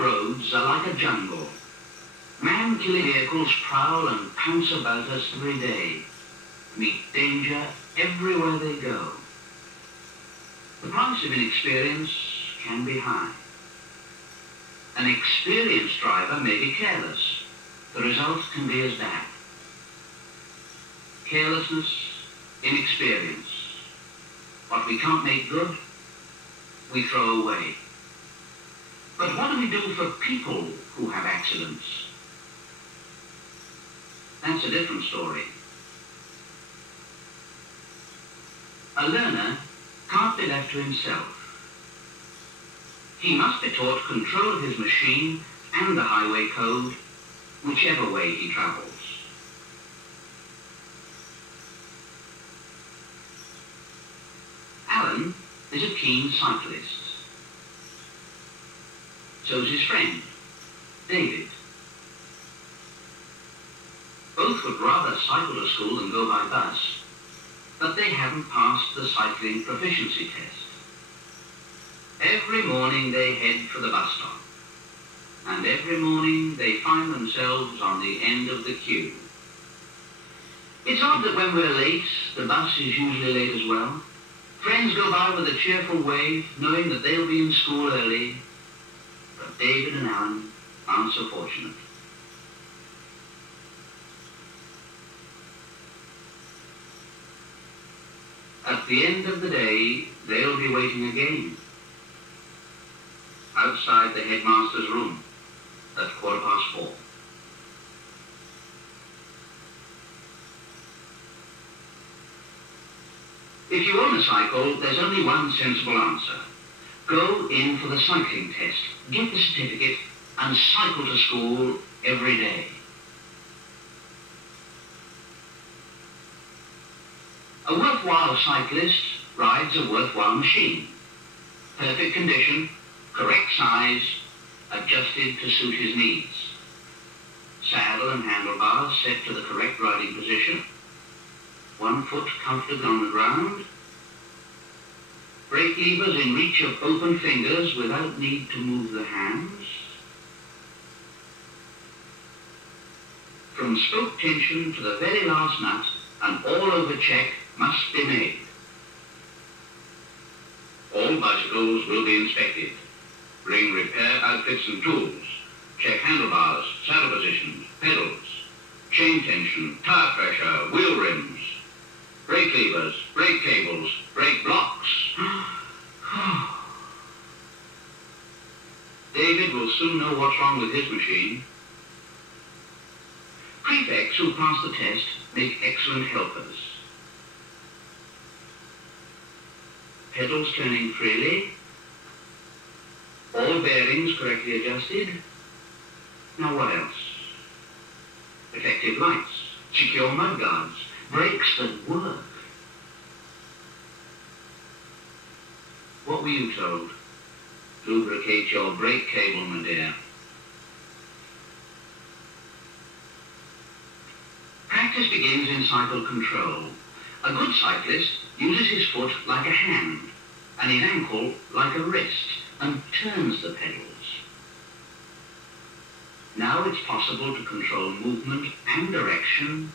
Our roads are like a jungle. Man-killing vehicles prowl and pounce about us every day, meet danger everywhere they go. The price of inexperience can be high. An experienced driver may be careless. The result can be as bad. Carelessness, inexperience. What we can't make good, we throw away. But what do we do for people who have accidents? That's a different story. A learner can't be left to himself. He must be taught control of his machine and the highway code, whichever way he travels. Alan is a keen cyclist. So's his friend, David. Both would rather cycle to school than go by bus, but they haven't passed the cycling proficiency test. Every morning they head for the bus stop, and every morning they find themselves on the end of the queue. It's odd that when we're late, the bus is usually late as well. Friends go by with a cheerful wave, knowing that they'll be in school early, but David and Alan aren't so fortunate. At the end of the day, they'll be waiting again, outside the headmaster's room at 4:15. If you own a cycle, there's only one sensible answer. Go in for the cycling test, get the certificate, and cycle to school every day. A worthwhile cyclist rides a worthwhile machine. Perfect condition, correct size, adjusted to suit his needs. Saddle and handlebars set to the correct riding position. 1 foot comfortably on the ground. Brake levers in reach of open fingers without need to move the hands. From spoke tension to the very last nut, an all-over check must be made. All bicycles will be inspected. Bring repair outfits and tools. Check handlebars, saddle positions, pedals, chain tension, tire pressure, wheel rims, brake levers, brake cables, brake blocks. David will soon know what's wrong with his machine. Prefects who pass the test make excellent helpers. Pedals turning freely, all bearings correctly adjusted. Now what else? Effective lights, secure mudguards, brakes that work. What were you told? Lubricate your brake cable, my dear. Practice begins in cycle control. A good cyclist uses his foot like a hand and his ankle like a wrist and turns the pedals. Now it's possible to control movement and direction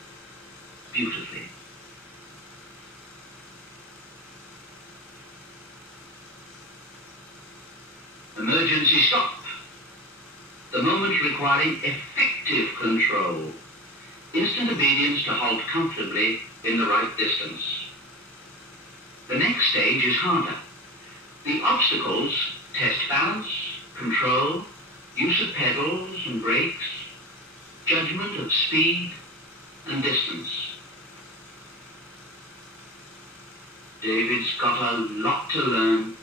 beautifully. Emergency stop. The moment requiring effective control. Instant obedience to halt comfortably in the right distance. The next stage is harder. The obstacles test balance, control, use of pedals and brakes, judgment of speed and distance. David's got a lot to learn.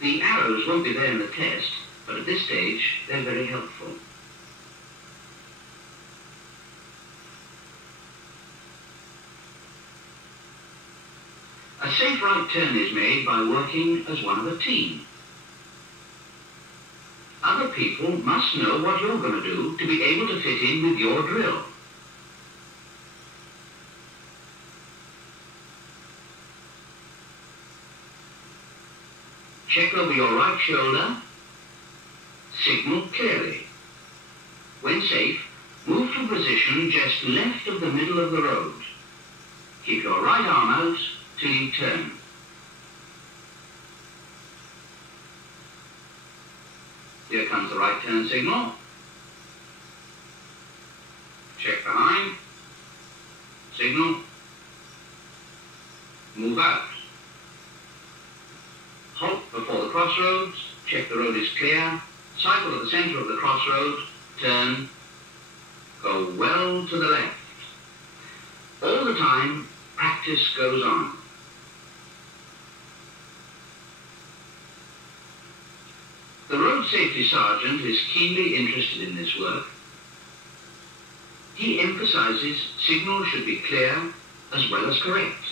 The arrows won't be there in the test, but at this stage they're very helpful. A safe right turn is made by working as one of a team. Other people must know what you're going to do to be able to fit in with your drill. Check over your right shoulder. Signal clearly. When safe, move to a position just left of the middle of the road. Keep your right arm out till you turn. Here comes the right turn signal. Check behind. Signal. Move out. Halt before the crossroads. Check the road is clear. Cycle at the centre of the crossroad. Turn. Go well to the left. All the time, practice goes on. The road safety sergeant is keenly interested in this work. He emphasizes signals should be clear as well as correct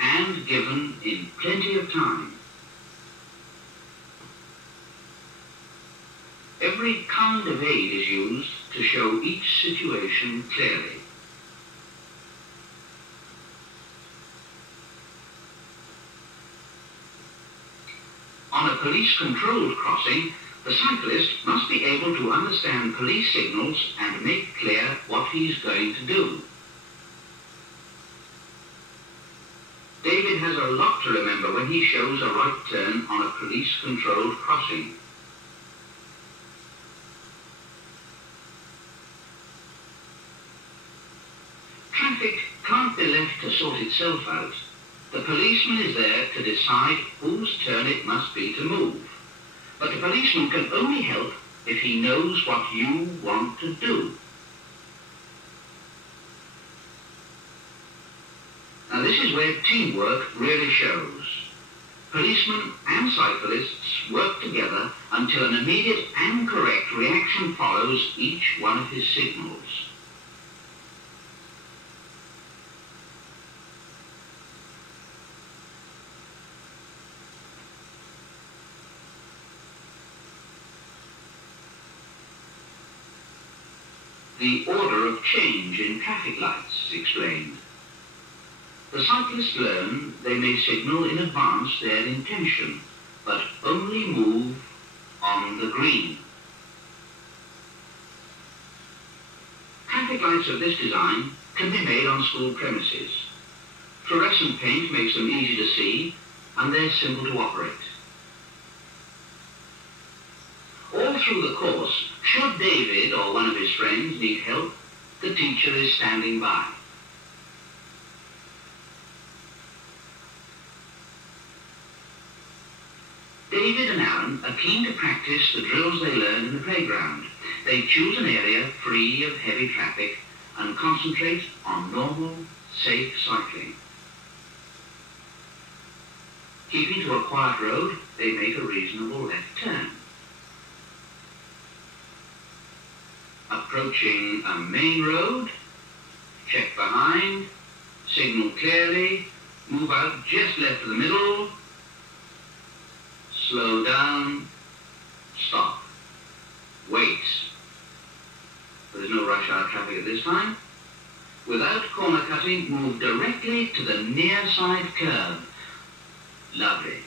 and given in plenty of time. Every kind of aid is used to show each situation clearly. On a police-controlled crossing, the cyclist must be able to understand police signals and make clear what he's going to do. David has a lot to remember when he shows a right turn on a police-controlled crossing. Traffic can't be left to sort itself out. The policeman is there to decide whose turn it must be to move. But the policeman can only help if he knows what you want to do. Now this is where teamwork really shows. Policemen and cyclists work together until an immediate and correct reaction follows each one of his signals. The order of change in traffic lights is explained. The cyclists learn they may signal in advance their intention, but only move on the green. Traffic lights of this design can be made on school premises. Fluorescent paint makes them easy to see, and they're simple to operate. All through the course, should David or one of his friends need help, the teacher is standing by. David and Alan are keen to practice the drills they learned in the playground. They choose an area free of heavy traffic and concentrate on normal, safe cycling. Keeping to a quiet road, they make a reasonable left turn. Approaching a main road, check behind, signal clearly, move out just left of the middle, slow down, stop, wait. There's no rush hour traffic at this time. Without corner cutting, move directly to the near side curb. Lovely.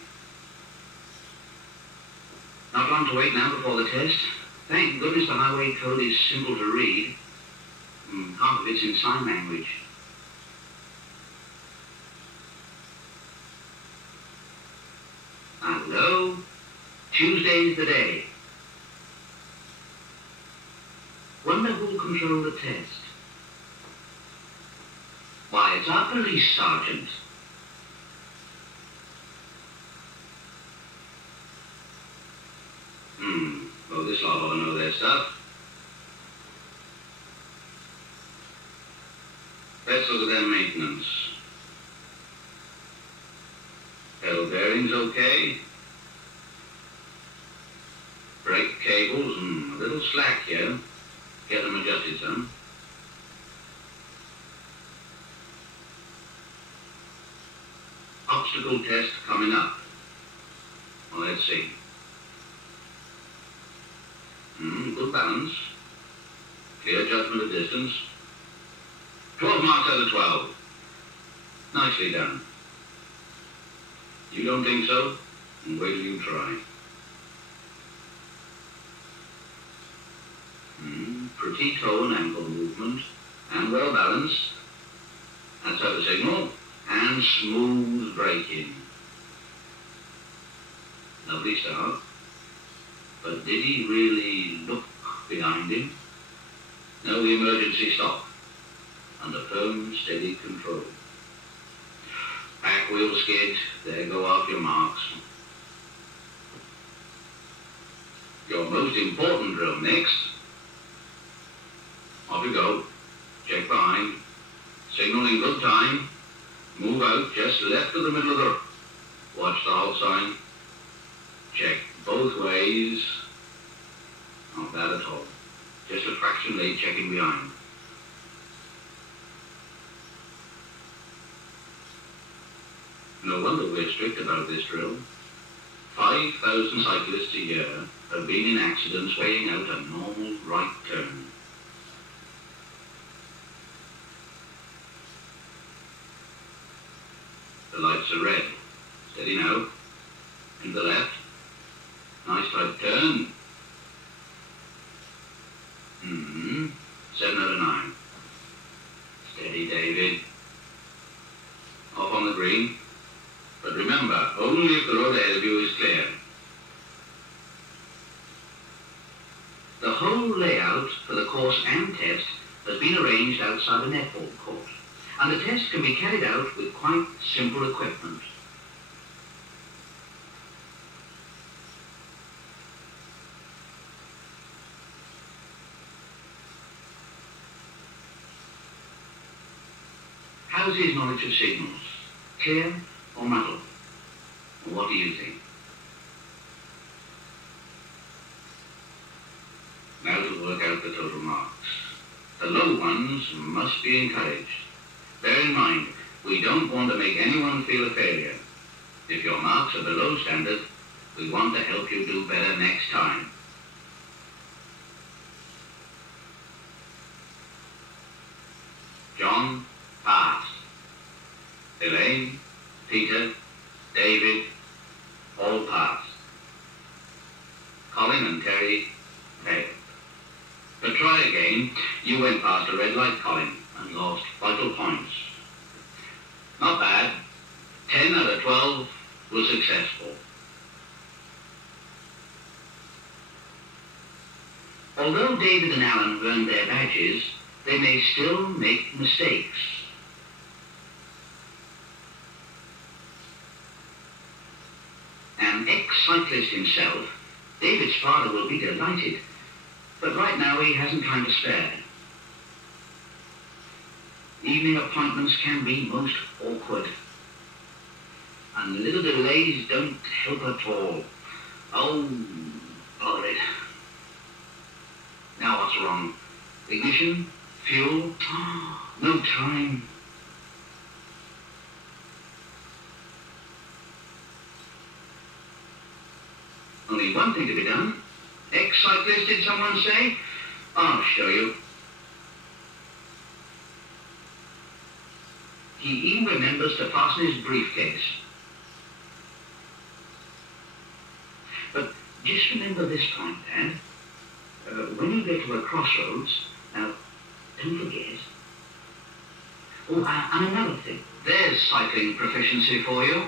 Not long to wait now before the test. Thank goodness the highway code is simple to read. Half of it's in sign language. Hello. Tuesday's the day. Wonder who'll control the test? Why, it's our police sergeant. Oh, this lot ought to know their stuff. Let's look at their maintenance. Pedal bearings okay. Brake cables a little slack here. Get them adjusted some. Obstacle test coming up. Well, let's see. Good balance. Clear judgment of distance. 12 marks out of 12. Nicely done. You don't think so? And wait till you try. Pretty toe and ankle movement, and well balanced. That's how the signal, and smooth braking. Lovely start. But did he really look behind him? No emergency stop. Under firm, steady control. Back wheel skid, there go off your marks. Your most important drill next. Off you go. Check behind. Signal in good time. Move out just left of the middle of the road. Watch the halt sign. Check both ways. Not bad at all. Just a fraction late checking behind. No wonder we're strict about this drill. 5,000 cyclists a year have been in accidents weighing out a normal right turn. The lights are red. Steady now. To the left. Nice right turn. 7 out of 9. Steady, David. Off on the green. But remember, only if the road ahead of you is clear. The whole layout for the course and test has been arranged outside a netball court, and the test can be carried out with quite simple equipment. How's his knowledge of signals? Clear or muddled? What do you think? Now to work out the total marks. The low ones must be encouraged. Bear in mind, we don't want to make anyone feel a failure. If your marks are below standard, we want to help you do better next time. John, pass. Elaine, Peter, David, all passed. Colin and Terry failed. But try again. You went past a red light, Colin, and lost vital points. Not bad. 10 out of 12 were successful. Although David and Alan have earned their badges, they may still make mistakes. An ex-cyclist himself, David's father will be delighted, but right now he hasn't time to spare. Evening appointments can be most awkward, and little delays don't help at all. Oh, bother it. Now what's wrong? Ignition? Fuel? No time. Only one thing to be done. Ex-cyclist, did someone say? I'll show you. He even remembers to fasten his briefcase. But just remember this point, Dad. When you get to a crossroads, now, don't forget. Oh, and another thing. There's cycling proficiency for you.